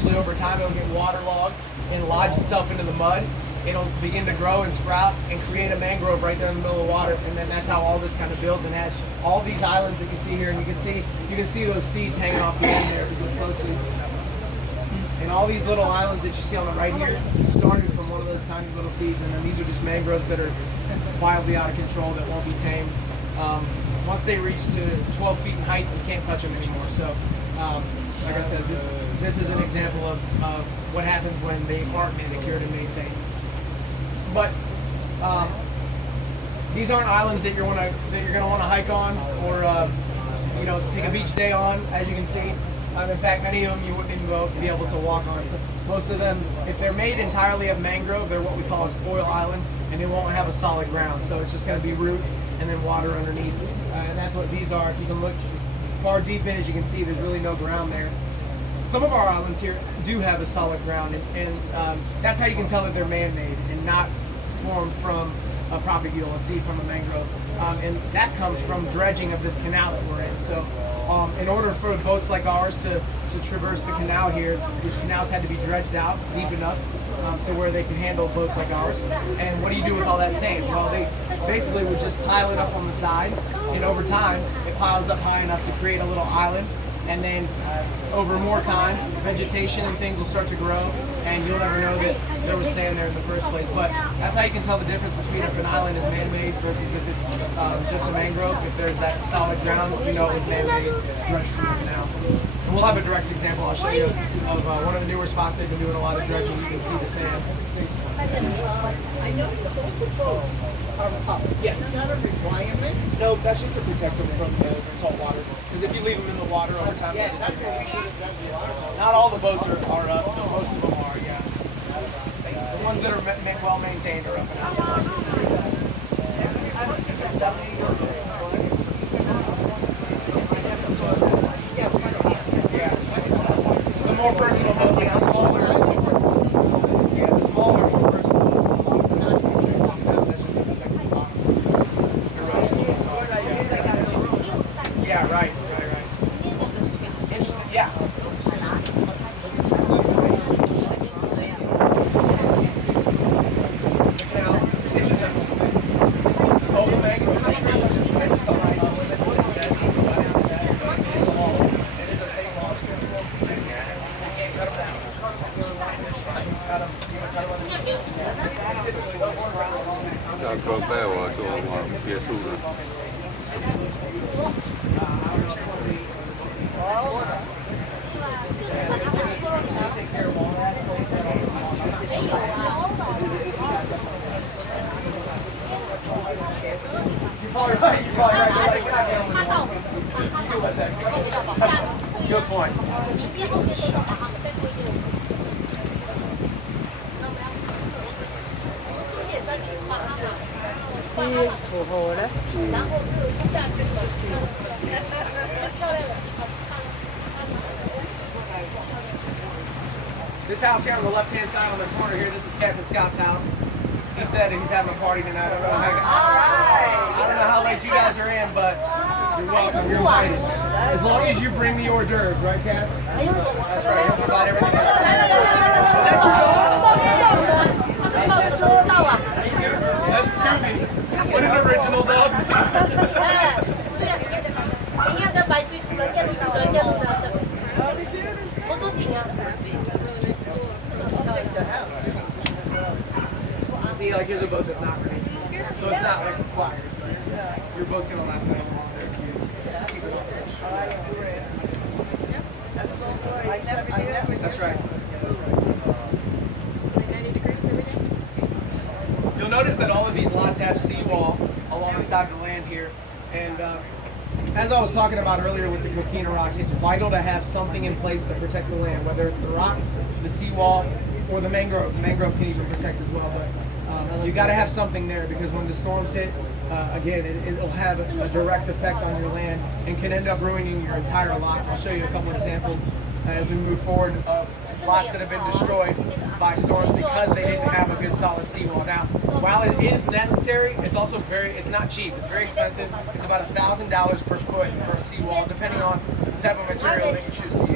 eventually over time it'll get waterlogged and lodge itself into the mud. It'll begin to grow and sprout and create a mangrove right there in the middle of the water, and then that's how all this kind of builds and hatches. All these islands that you can see here, and you can see those seeds hanging off the end there if you look closely. And all these little islands that you see on the right here started from one of those tiny little seeds, and then these are just mangroves that are wildly out of control that won't be tamed. Once they reach to 12 feet in height, you can't touch them anymore. So, like I said, this is an example of what happens when they aren't manicured and maintained. But these aren't islands that you're going to want to hike on or take a beach day on, as you can see. In fact, many of them you wouldn't even be able to walk on. So most of them, if they're made entirely of mangrove, they're what we call a spoil island, and they won't have a solid ground. So it's just going to be roots and then water underneath. And that's what these are. If you can look as far deep in as you can see, there's really no ground there. Some of our islands here do have a solid ground, and that's how you can tell that they're man-made and not formed from a propagule, a seed from a mangrove. And that comes from dredging of this canal that we're in. So in order for boats like ours to traverse the canal here, these canals had to be dredged out deep enough to where they can handle boats like ours. And what do you do with all that sand? Well, they basically would just pile it up on the side, and over time, it piles up high enough to create a little island. And then over more time, vegetation and things will start to grow, and you'll never know that there was sand there in the first place. But that's how you can tell the difference between if an island is man-made versus if it's just a mangrove. If there's that solid ground, you know it was man-made, dredged from the canal. And we'll have a direct example I'll show you of one of the newer spots they've been doing a lot of dredging. You can see the sand. Yes. Is that a requirement? No, that's just to protect them from the salt water. Because if you leave them in the water over time, yeah, that's where we should have done the water. Not all the boats are up, but most of them are, yeah. The ones that are well maintained are up and out. Yeah. The more personal boat, like the smaller. Yeah, the smaller, more personal boats. Yeah, right. Interesting, yeah. It's just a whole mangrove tree. It's just a line up with it, what it said. It's a wall. It is a state law. You can't cut them down. Cut them. You want to cut them on the typically those are around. 要准备我做别墅的。You're probably right. Good point. This house here on the left-hand side on the corner here, this is Captain Scott's house. He said he's having a party tonight. I don't know how late you guys are in, but you're welcome. You're invited. As long as you bring the hors d'oeuvres, right, Cap? That's right. He'll provide everything else. Is that your dog? That's Scooby. What an original dog. See, like here's a boat that's not raced. So it's not like required. Your boat's gonna last that long there if you keep it up. That's right. You'll notice that all of these lots have seawall along the side of the land here. And as I was talking about earlier with the coquina rock, it's vital to have something in place to protect the land, whether it's the rock, the seawall, or the mangrove. The mangrove can even protect as well, but you got to have something there because when the storms hit, again, it'll have a direct effect on your land and can end up ruining your entire lot. I'll show you a couple of examples as we move forward of lots that have been destroyed by storms because they didn't have a good solid seawall. Now, while it is necessary, it's also it's not cheap. It's very expensive. It's about $1,000 per foot for a seawall, depending on the type of material that you choose to use.